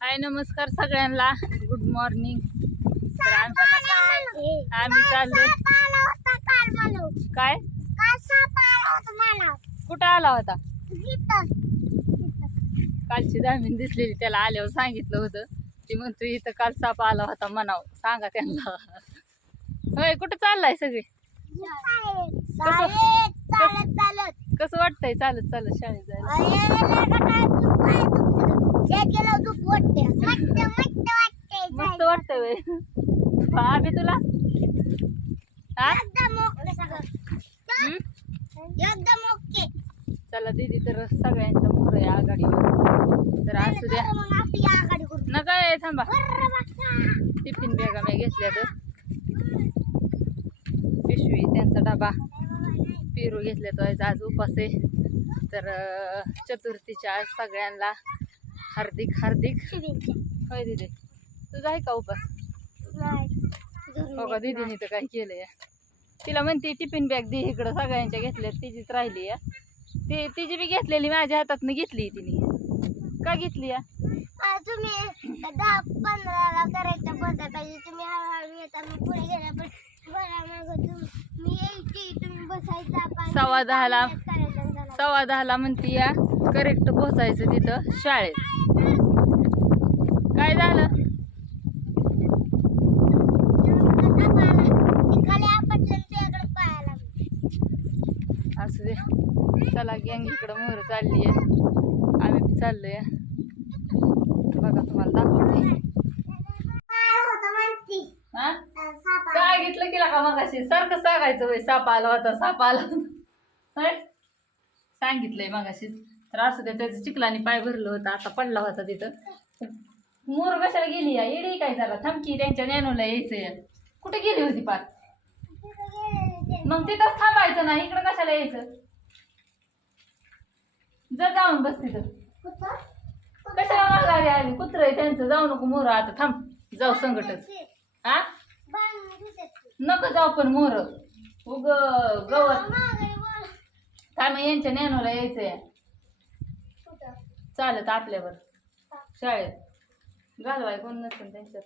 हाय नमस्कार सगळ्यांना, good morning. आम्ही चाललोय. काय कुठं आला होता? कालची जामीन दिसलेली त्याला आल्यावर सांगितलं होतं. ती म्हणतो इथं काल साप आला होता म्हणाव, सांगा त्यांना. होय, कुठं चाललाय सगळे? कसं वाटतंय चालत चालत शाळेत जायला? मस्त वाटतंय. आम्ही तुला चला दीदी, तर सगळ्यांचा मोर आहे आघाडीवर. तर असू द्या, नका थांबा. टिफिन बॅगा मी घेतल्या, तर पिशवी त्यांचा डबा, पेरू घेतल्या. तो आज उपास आहे. तर चतुर्थीच्या आज सगळ्यांना हार्दिक हार्दिक होय दीदी. तुझा आहे का उपास? हो का, दीदीने तर काय केलंय. तिला म्हणते टिफिन बॅग दे इकडं, सगळ्यांच्या घेतल्या, तिचीच राहिली आहे. तिची बी घेतलेली माझ्या हातातनं घेतली. तिने का घेतली या? तुम्ही 10-15 करायचं बसायला पाहिजे. तुम्ही हळूहळू येता, मी पुढे गेला पण मी यायची, तुम्ही बसायचा. 10:15 म्हणती या करेक्ट पोहोचायचं तिथं शाळेत. काय झालं? असू दे, चला गँग इकडं मोहर चालली आहे, आम्ही बी चाललोय. बघा तुम्हाला दाखवते. सांगितलं केला का मगाशी? सारखं सांगायचं वय साप आला होता, साप आला होता. सांगितलंय मगाशीच. तर असू दे, त्याचं चिखलाने पाय भरलं होतं, आता पडला होता तिथं. मोर कशाला गेली या? येडी काय झाला? थांबकी, त्यांच्या नॅनोला यायचंय. कुठे गेली होती पार? मग तिथंच थांबायचं ना, इकडं कशाला यायचं? जाऊन बस तिथं. कशाला माघारी आली? कुत्र आहे त्यांचं, जाऊ नको मोर. आता थांब, जाऊ संकटच. हा, नको जाऊ पण मोर उग गवत. काय मग यांच्या नॅनोला यायचंय चालत आपल्यावर शाळेत. घालवाय कोण नसेल त्यांच्यात.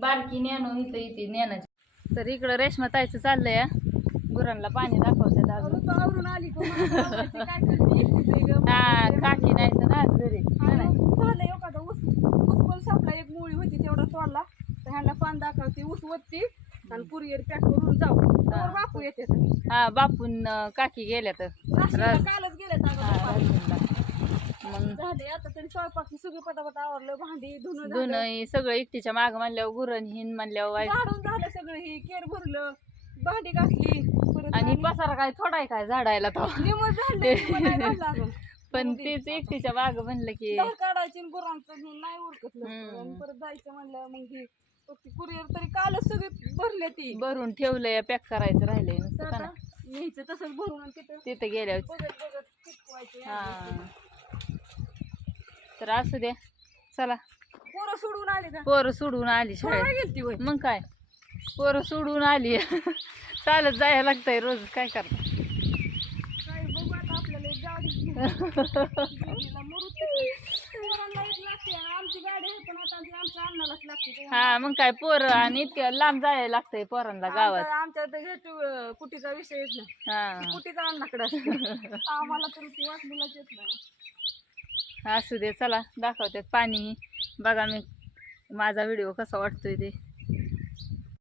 बारकी नॅनो इथं येते नॅनाची. तर इकडं रेशमा ताईचं चाललंय, गुरांना पाणी दाखवतात अजून. हा, काकी नाही तर ना घरी झालं एखादा ऊस पण सापला. एक मुळी होती तेवढा तोडला, तर ह्यांना पान दाखवते, ऊस वत्ती आणि कुरिअर पॅक करून जाऊ. बापू येते. हा, बापून काकी गेल्या तर कालच गेले. मग झाले आता तरी स्वयंपाक सगळं पटापट आवरलं. भांडी धुणं धुणं सगळं एकटीच्या माग म्हणल्यावर, गुरण हिन म्हणल्यावर झाडून झालं सगळं. ही केर भरलं, भांडी घासली परत. आणि पसारा काय थोडा आहे काय झाडायला तो. पण तेच एकटीच्या माग म्हणलं की काढायची गुरांचं नाही उरकत. परत जायचं म्हणलं मग कुरिअर तरी कालच सगळी भरले. ती भरून ठेवलंय, पॅक करायचं राहिलंय नुसतं का ना. न्यायचं तसंच भरून तिथं गेल्यावर. हा, तर असू द्या, चला. पोरं सोडून आली का? पोरं सोडून आली शाळेत. मग काय, पोरं सोडून आली. चालत जायला लागतंय रोज, काय करता. काय बघू आता, आपल्याला एक गाडी आमची गाडी आहे पण आता आमच्या अन्नालाच लागते. हा, मग काय, पोरं आणि इतक्या लांब जायला लागतंय पोरांना गावात. आमच्या कुटीचा विषय येत नाही. हा, कुटीचा अन्नाकडे असते. आम्हाला तर ती वाटलीलाच येत नाही. असू दे, चला दाखवतात पाणी. बघा मी माझा व्हिडिओ कसा वाटतोय ते.